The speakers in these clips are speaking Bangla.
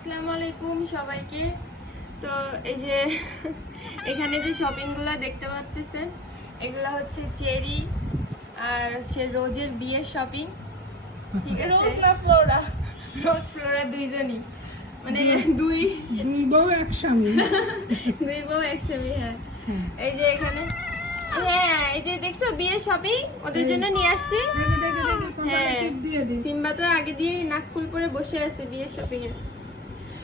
আসসালামু আলাইকুম সবাইকে। তো এই যে এখানে যে শপিংগুলো দেখতে পাচ্ছেন এগুলো হচ্ছে চেরি আর হচ্ছে রোজের বিয়ের শপিং ঠিক আছে? রোজ না ফ্লোরা? রোজ ফ্লোরা দুইজনই। মানে দুই দুই বউ এক স্বামী। দুই বউ একসঙ্গে হ্যাঁ। এই যে এখানে হ্যাঁ এই যে দেখছ বিয়ের শপিং ওদের জন্য নিয়ে আসছি। হ্যাঁ। টিপ দিয়ে দিই। সিম্বা তো আগে দিয়ে নাক ফুল পরে বসে আছে বিয়ের শপিং এ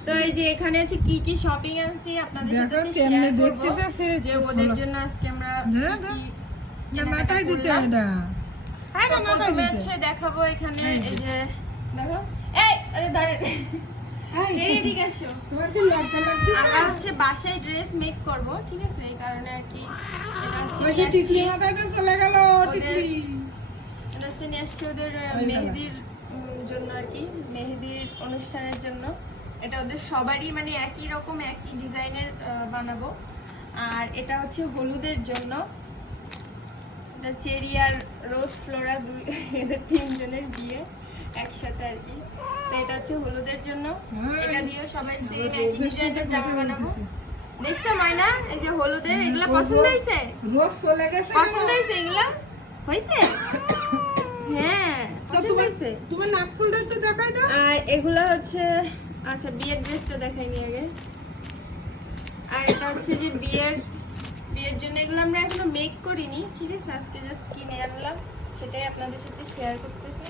তো এই যে এখানে আছে কি কি শপিং আনছি আপনাদের সাথে শেয়ার করব। যে ওদের জন্য আজকে আমরা কি মাথায় দিতে এটা হ্যাঁ না মাথায় দিতে। দেখাবো এখানে এই যে। দেখো। এই আরে দাঁড়ান। আমরা হচ্ছে বাসায় ড্রেস মেক করব ঠিক আছে? এই কারণে আর কি এটা হচ্ছে। মেহেদির জন্য আর কি মেহেদির অনুষ্ঠানের জন্য। এটা ওদের সবারই মানে একই রকম একই ডিজাইনের বানাবো। আর এটা হচ্ছে হলুদের জন্য। এটা চেরি আর রোজ ফ্লোরা দুই এদের তিনজনের বিয়ে একসাথে আর কি। তো এটা হচ্ছে হলুদের জন্য। এটা দিয়েও সবাই সেম একই ডিজাইনের জামা বানাবো। দেখছ ময়না এই যে হলুদের এগুলো পছন্দ হয়েছে? রোজ চলে গেছে পছন্দ হয়েছে এগুলো? হয়েছে? হ্যাঁ তো তোমার নাক ফুলটা একটু দেখাই দাও। আর এগুলো হচ্ছে আচ্ছা বিয়ের ড্রেসটা দেখাইনি আগে। আর এটা হচ্ছে যে বিয়ের বিয়ের জন্য এগুলো আমরা এখনও মেক করিনি ঠিক আছে? আজকে জাস্ট কিনে আনলাম সেটাই আপনাদের সাথে শেয়ার করতেছি।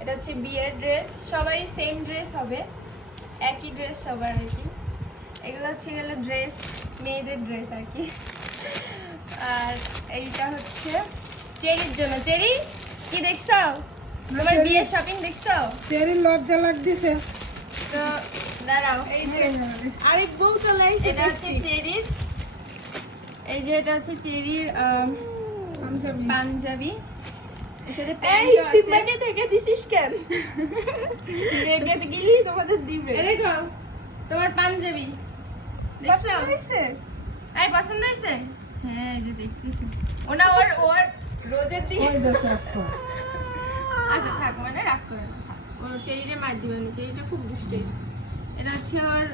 এটা হচ্ছে বিয়ের ড্রেস সবারই সেম ড্রেস হবে একই ড্রেস সবার আর কি। এগুলো হচ্ছে গেলে ড্রেস মেয়েদের ড্রেস আর কি। আর এইটা হচ্ছে চেরির জন্য। চেরি কি দেখছ? তোমার বিয়ের শপিং দেখছ? তেরি লজ্জা লাগতেছে। দাঁড়াও এই যে আরেক বউ চলে এটা হচ্ছে চেরির এই যে এটা হচ্ছে চেরির পাঞ্জাবি। এই সিম্বাকে থেকে দিছিস কেন? রেগে গেলি তোমাদের দিবে। দেখো তোমার পাঞ্জাবি। দেখছ? পছন্দ হয়েছে? এই পছন্দ হয়েছে? হ্যাঁ এই যে দেখতেছি। ওনা ওর ওর রোদের ওই আচ্ছা থাক মানে রাগ করে না ওর চেরিটা মার দিবে না চেরিটা খুব দুষ্ট হয়েছে। এটা হচ্ছে ওর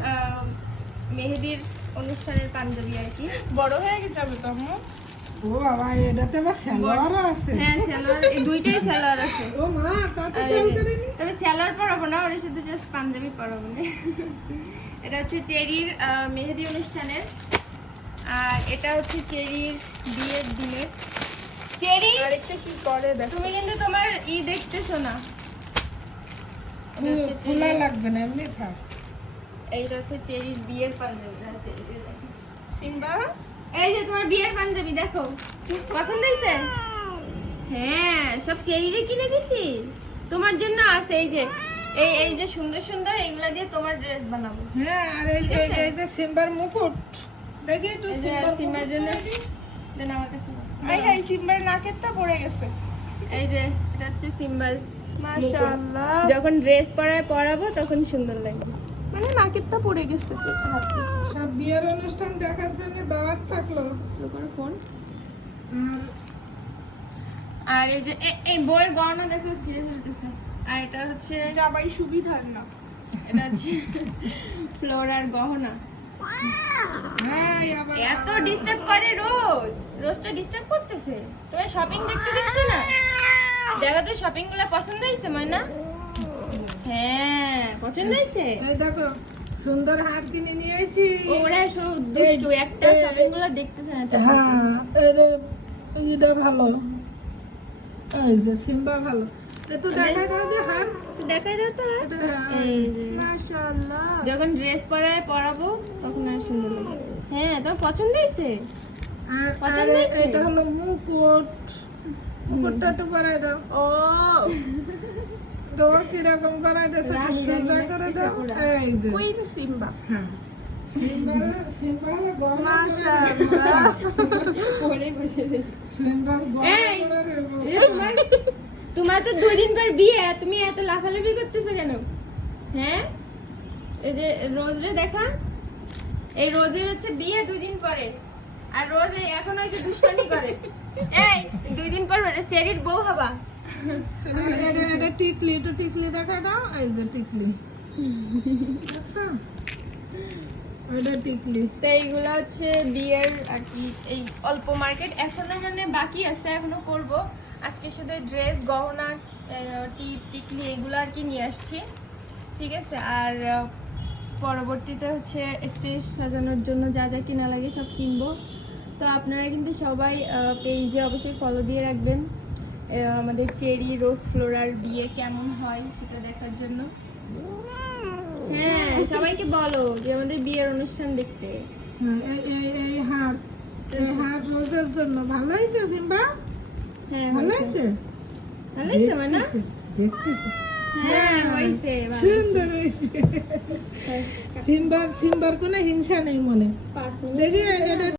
মেহেদির অনুষ্ঠানের পাঞ্জাবি আর কি। বড় হয়ে গেছে আমি তো আম্মু? ও বাবা এটাতে আবার সালোয়ারও আছে। হ্যাঁ স্যালোয়ার এই দুইটাই স্যালোয়ার আছে। ও মা তাতে তবে স্যালোয়ার পরাবো না ওর সাথে জাস্ট পাঞ্জাবি পরাবো। না এটা হচ্ছে চেরির মেহেদি অনুষ্ঠানের। আর এটা হচ্ছে চেরির বিয়ের দিনের চেরি আরেকটা কি করে দেখো। তুমি কিন্তু তোমার ই দেখতেছো না। খোলা লাগবে না এমনি থাক। এইটা হচ্ছে চেরির বিয়ের পাঞ্জাবি হ্যাঁ। সিম্বা? এই যে তোমার বিয়ের পাঞ্জাবি দেখো। পছন্দ হয়েছে? হ্যাঁ সব চেরিরে কিনে দিছি। তোমার জন্য আছে এই যে এই এই যে সুন্দর সুন্দর এগুলা দিয়ে তোমার ড্রেস বানাবো। হ্যাঁ আর এই যে এই যে সিম্বার মুকুট দেখি একটু সিম্বার জন্য দেন আমার কাছে এই এই সিম্বার নাকেরটা পড়ে গেছে। এই যে এটা হচ্ছে সিম্বার মাশাআল্লাহ। যখন ড্রেস পরায় পরাবো তখন সুন্দর লাগবে। মানে নাকেরটা পড়ে গেছে সব বিয়ের অনুষ্ঠান দেখার জন্য দাওয়াত থাকল। ফোন। আর আর এই যে এই বইয়ের গহনা দেখো ছিঁড়ে ফেলতেছে। আর এটা হচ্ছে যাবাই সুবিধার না। এটা হচ্ছে ফ্লোরার গহনা। হ্যাঁ এত ডিস্টার্ব করে রোজ। রোজটা ডিস্টার্ব করতেছে। তোমার শপিং দেখতে দিচ্ছে না? দেখো তো শপিংগুলো পছন্দ হয়েছে ময়না? হ্যাঁ পছন্দ হয়েছে? দেখো সুন্দর হাত কিনে নিয়ে আইছি ওরা সব দুষ্টু একটা শপিংগুলো দেখতেছে না হ্যাঁ এটা ভালো। এই যে সিম্বা ভালো। একটু দেখা দাও যে হাত। তো দেখাই দাও তো মাশাআল্লাহ। যখন ড্রেস পরায় পরাবো তখন আর সুন্দর লাগে। হ্যাঁ তোমার পছন্দ হয়েছে? পছন্দ হয়েছে? এটা হলো মুকুট। মুকুটটা একটু পরাই দাও। ও। তো কীরকম রানী রানী সোজা করে দাও এই যে। কুইন সিম্বা হ্যাঁ। সিম্বা তোমার তো দুই দিন পর বিয়ে তুমি এত লাফালাফি করতেছো কেন? হ্যাঁ? এই যে রোজ রে দেখা এই রোজের হচ্ছে বিয়ে দুই দিন পরে আর রোজ এই এখন হচ্ছে দুষ্টামি করে। এই দুই দিন পর চেরির বউ হবা। এটা- টিকলি, একটু টিকলি দেখা দাও। এই যে? ওটা টিকলি। তো এইগুলো হচ্ছে বিয়ের আর কি, এই অল্প মার্কেট। মানে বাকি আছে আজকে ড্রেস, গহনা টিপ, টিকলি আর কি নিয়ে আসছি। ঠিক আছে? আর পরবর্তীতে হচ্ছে স্টেজ সাজানোর জন্য যা যা কেনা লাগে সব কিনবো। তো আপনারা কিন্তু সবাই পেজে অবশ্যই ফলো দিয়ে রাখবেন। আমাদের চেরি রোজ ফ্লোরার বিয়ে কেমন হয় সেটা দেখার জন্য? হ্যাঁ সবাইকে বলো যে আমাদের বিয়ের অনুষ্ঠান দেখতে। হ্যাঁ, এই এই এই হাত রোজের জন্য ভালো হয়েছে সিম্বা? হ্যাঁ ভালো হয়েছে। ভালো হয়েছে মানে? দেখতেছি হ্যাঁ ভালো সুন্দর হয়েছে। সিম্বার সিম্বার কোনো হিংসা নেই মনে। দেখি